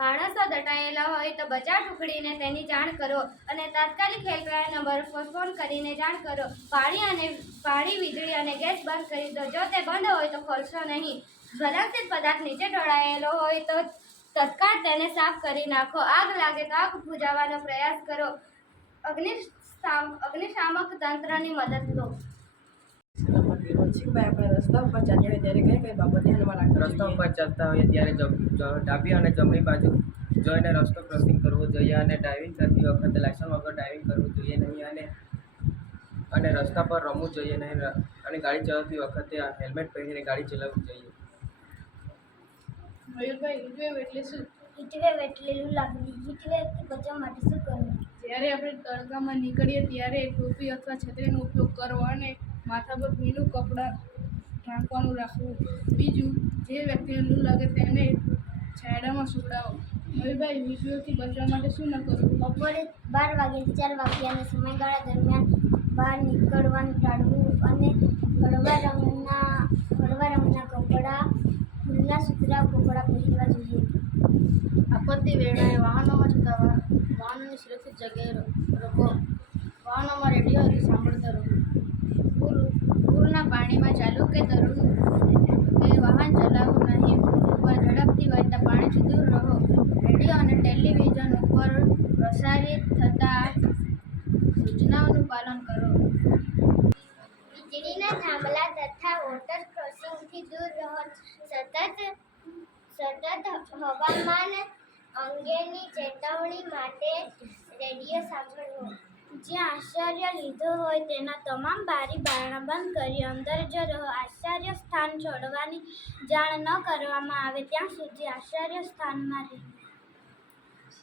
માણસો દટાયેલા હોય તો બચાવ ટુકડીને તેની જાણ કરો અને તાત્કાલિક હેલ્પલાઇન નંબર પર ફોન કરીને જાણ કરો. પાણી અને પાણી વીજળી અને ગેસ બંધ કરી દો. જો તે બંધ હોય તો ખોલશો નહીં. જ્વલનશીલ પદાર્થ નીચે ઢોળાયેલો હોય તો તત્કાળ તેને સાફ કરી નાખો. આગ લાગે તો આગ બુજાવવાનો પ્રયાસ કરો. અગ્નિશામ અગ્નિશામક તંત્રની મદદ લો. છીકભાઈ આપણે રસ્તા ઉપર ચાલ્યા હોય ત્યારે કઈ કઈ બાબત ધ્યાનમાં રાખવી રસ્તા ઉપર ચાલતા હોઈએ ત્યારે ડાબી અને જમણી બાજુ જોઈને રસ્તો ક્રોસિંગ કરવો જોઈએ અને ડ્રાઇવિંગ કરતી વખતે લાઇસન્સ વગર ડ્રાઇવિંગ કરવું જોઈએ નહીં અને અને રસ્તા પર રમવું જોઈએ નહીં. અને ગાડી ચલાવતી વખતે હેલ્મેટ પહેરીને ગાડી ચલાવવી જોઈએ. મયુરભાઈ હીટવેવ એટલે શું? હીટવેવ એટલે લૂ હીટવેવથી બચવા માટે શું કરવું? જ્યારે આપણે તડકામાં નીકળીએ ત્યારે ટોપી અથવા છત્રીનો ઉપયોગ કરવો અને માથા પર ભીનું કપડાં ઢાંકવાનું રાખવું. બીજું જે વ્યક્તિને લૂ લાગે તેને છાયડામાં સુવડાવો. મયુરભાઈ હીટવેવથી બચવા માટે શું ન કરવું બપોરે બાર વાગે ચાર વાગ્યાના સમયગાળા દરમિયાન બહાર નીકળવાનું ટાળવું અને હળવા રંગના હળવા રંગના કપડાં ખુલ્લા સુતરા કપડાં પહેરવા જોઈએ. આપત્તિ વેળાએ વાહનોમાં જતા વાહનોની સુરક્ષિત જગ્યાએ રોકો વાહનોમાં રેડિયો સાંભળતા રહો. પાણીમાં ચાલુ કે તરવું કે વાહન ચલાવવું નહીં? ઉપર ઝડપથી વહેતા પાણીથી દૂર રહો. રેડિયો અને ટેલિવિઝન ઉપર પ્રસારિત થતા સૂચનાઓનું પાલન કરો. વીજળીના થાંભલા તથા વોટર ક્રોસિંગથી દૂર રહો. સતત સતત હવામાન અંગેની ચેતવણી માટે રેડિયો સાંભળવો. જ્યાં આશ્ચર્ય લીધો હોય તેના તમામ બારી બારણા બંધ કરી અંદર જ રહો. આશ્ચર્ય સ્થાન છોડવાની જાણ ન કરવામાં આવે ત્યાં સુધી આશ્ચર્ય સ્થાનમાં રહે.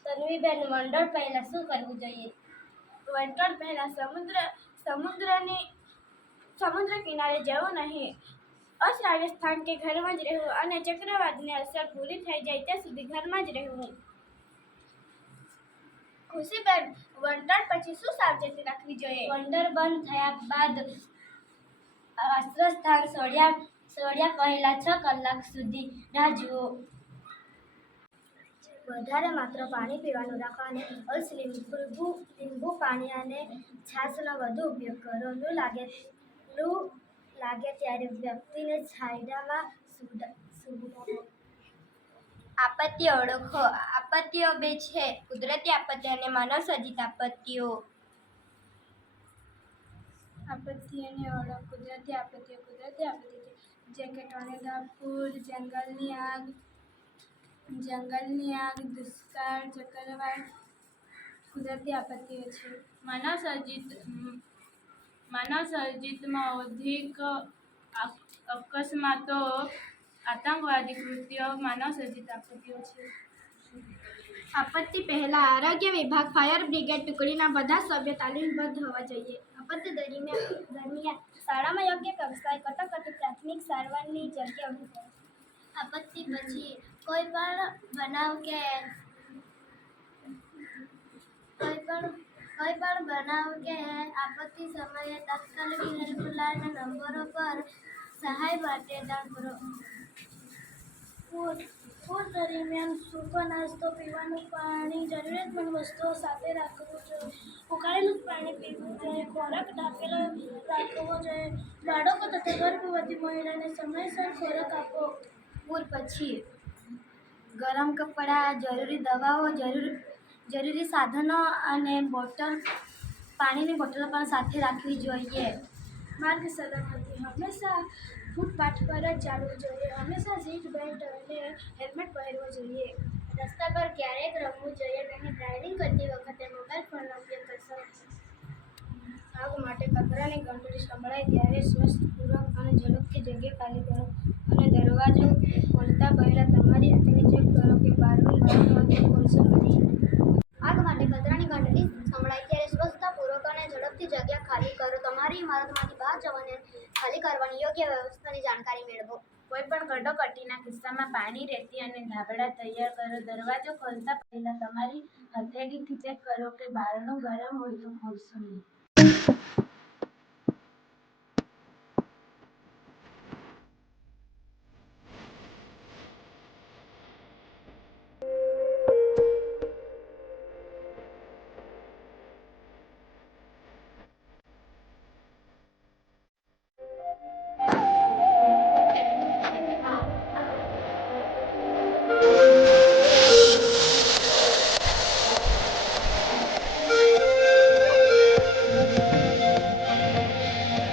તન્વીબેન વંડર પહેલાં શું કરવું જોઈએ? વંટોળ પહેલાં સમુદ્ર સમુદ્રની સમુદ્ર કિનારે જવું નહીં. અશ્રાવ્ય સ્થાન કે ઘરમાં જ રહેવું અને ચક્રવાતની અસર પૂરી થઈ જાય ત્યાં સુધી ઘરમાં જ રહેવું. ખુશીબેન વંટણ પછી શું સાવચેતી રાખવી જોઈએ? વંડર બંધ થયા બાદ વસ્ત્રસ્થાન સળિયા સળિયા પહેલા છ કલાક સુધી. રાહ જુઓ. વધારે માત્ર પાણી પીવાનું રાખો અને અલ્સ લીંબુ લીંબુ પાણી અને છાશનો વધુ ઉપયોગ કરો. લૂ લાગે લૂ લાગે ત્યારે વ્યક્તિને છાંયડામાં આપત્તિઓ ઓળખો. આપત્તિઓ બે છે. કુદરતી આપત્તિ અને માનવ સર્જિત આપત્તિઓ. આપત્તિઓની ઓળખ. કુદરતી આપત્તિઓ, કુદરતી આપત્તિ છે. જેમ કે ટોર્નેડો પૂર જંગલની આગ જંગલની આગ, દુષ્કાળ, ચક્રવાત. કુદરતી આપત્તિઓ છે. માનવ સર્જિત, માનવ સર્જિતમાં અધિક અકસ્માતો આતંકવાદી કૃત્યો માનવ સર્જિત આપત્તિઓ છે. આપત્તિ પહેલા આરોગ્ય વિભાગ, ફાયર બ્રિગેડ ટુકડીના બધા સભ્યો તાલીમબદ્ધ હોવા જોઈએ. આપત્તિ દરમિયાન દરમિયાન શાળામાં યોગ્ય વ્યવસાય કટોકટી પ્રાથમિક સારવારની જગ્યા ઊભી થાય આપત્તિ પછી કોઈ પણ બનાવ કે કોઈ પણ કોઈ પણ બનાવ કે આપત્તિ સમયે તાત્કાલિક હેલ્પલાઇન નંબરો પર સહાય માટે જાણ કરો. પૂર દરમિયાન સૂકો નાસ્તો પીવાનું પાણી જરૂરિયાતમંદ વસ્તુઓ સાથે રાખવું જોઈએ. ઉકાળેલું પાણી પીવું જોઈએ ખોરાક ઢાંકેલો રાખવો જોઈએ. બાળકો તથા ગર્ભવતી મહિલાને સમયસર ખોરાક આપવો. પૂર પછી ગરમ કપડાં જરૂરી દવાઓ જરૂર જરૂરી સાધનો અને બોટલ પાણીની બોટલો પણ સાથે રાખવી જોઈએ. માર્ગ સલામતી. હંમેશા ફૂટપાથ પર જ ચાલવું જોઈએ. હંમેશા સીટ બેલ્ટ અને હેલ્મેટ પહેરવો જોઈએ. રસ્તા પર ક્યારેક રમવું જોઈએ અને ડ્રાઇવિંગ કરતી વખતે મોબાઈલ ફોનનો ઉપયોગ કરશો. આગ માટે કચરાની ઘંટડી સંભળાય ત્યારે સ્વસ્થપૂર્વક અને ઝડપથી જગ્યા ખાલી કરો અને દરવાજો ખોલતા પહેલાં તમારી હથેળી ચેક કરો કે બારનું દરવાજો ખોલશો નહીં આગ માટે કચરાની ઘંટડી સંભળાય ત્યારે સ્વચ્છતાપૂર્વક અને ઝડપથી જગ્યા ખાલી કરો. તમારી ઇમારતમાંથી બહાર જવાને ખાલી કરવાની યોગ્ય વ્યવસ્થાની જાણકારી મેળવો. કોઈ પણ કટોકટીના કિસ્સામાં પાણી રેતી અને ધાબળા તૈયાર કરો. દરવાજો ખોલતા પહેલાં તમારી હથેળીથી ચેક કરો કે બારણું ગરમ હોય તો ખોલશો નહીં.